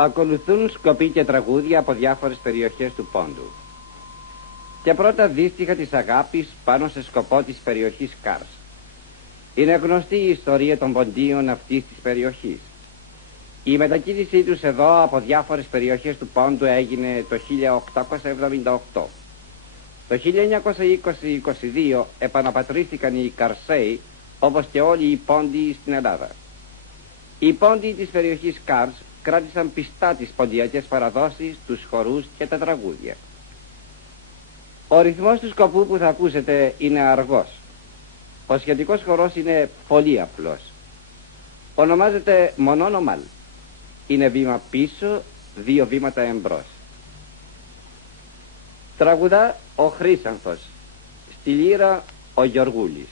Ακολουθούν σκοποί και τραγούδια από διάφορες περιοχές του Πόντου. Και πρώτα δύστιχα της αγάπης πάνω σε σκοπό της περιοχής Κάρς. Είναι γνωστή η ιστορία των ποντίων αυτής της περιοχής. Η μετακίνησή τους εδώ από διάφορες περιοχές του Πόντου έγινε το 1878. Το 1920-22 επαναπατρίστηκαν οι Καρσέοι, όπως και όλοι οι Πόντιοι στην Ελλάδα. Οι Πόντιοι της περιοχής Κάρς κράτησαν πιστά τις ποντιακές παραδόσεις, τους χορούς και τα τραγούδια. Ο ρυθμός του σκοπού που θα ακούσετε είναι αργός. Ο σχετικός χορός είναι πολύ απλός. Ονομάζεται μονόνομαλ. Είναι βήμα πίσω, 2 βήματα εμπρός. Τραγουδά ο Χρύσανθος, στη λύρα ο Γεωργούλης.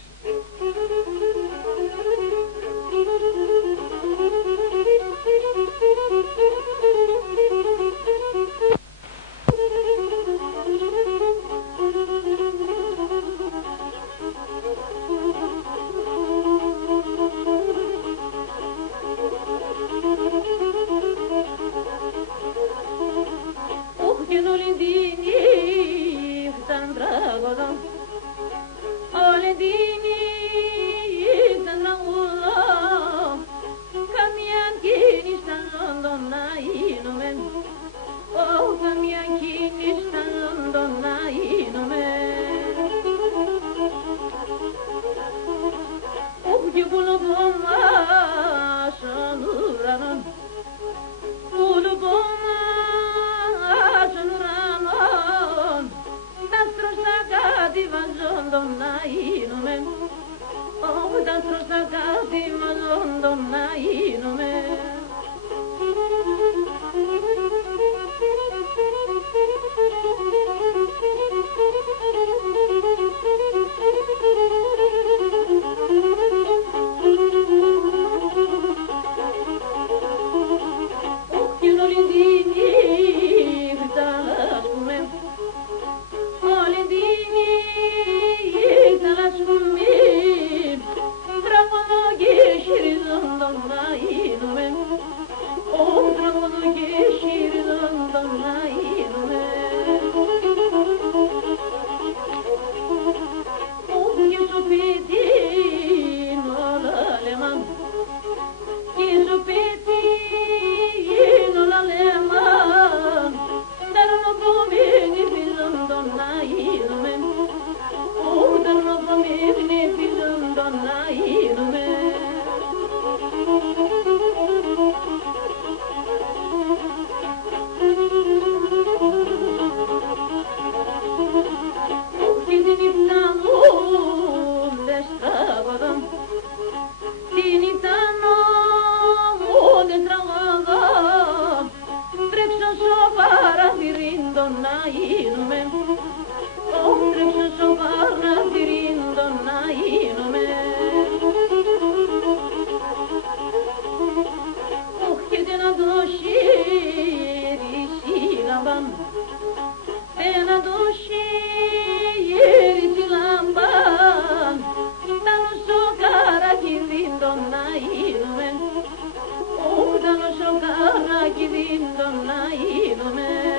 Καράκι δίντον να γίνομαι.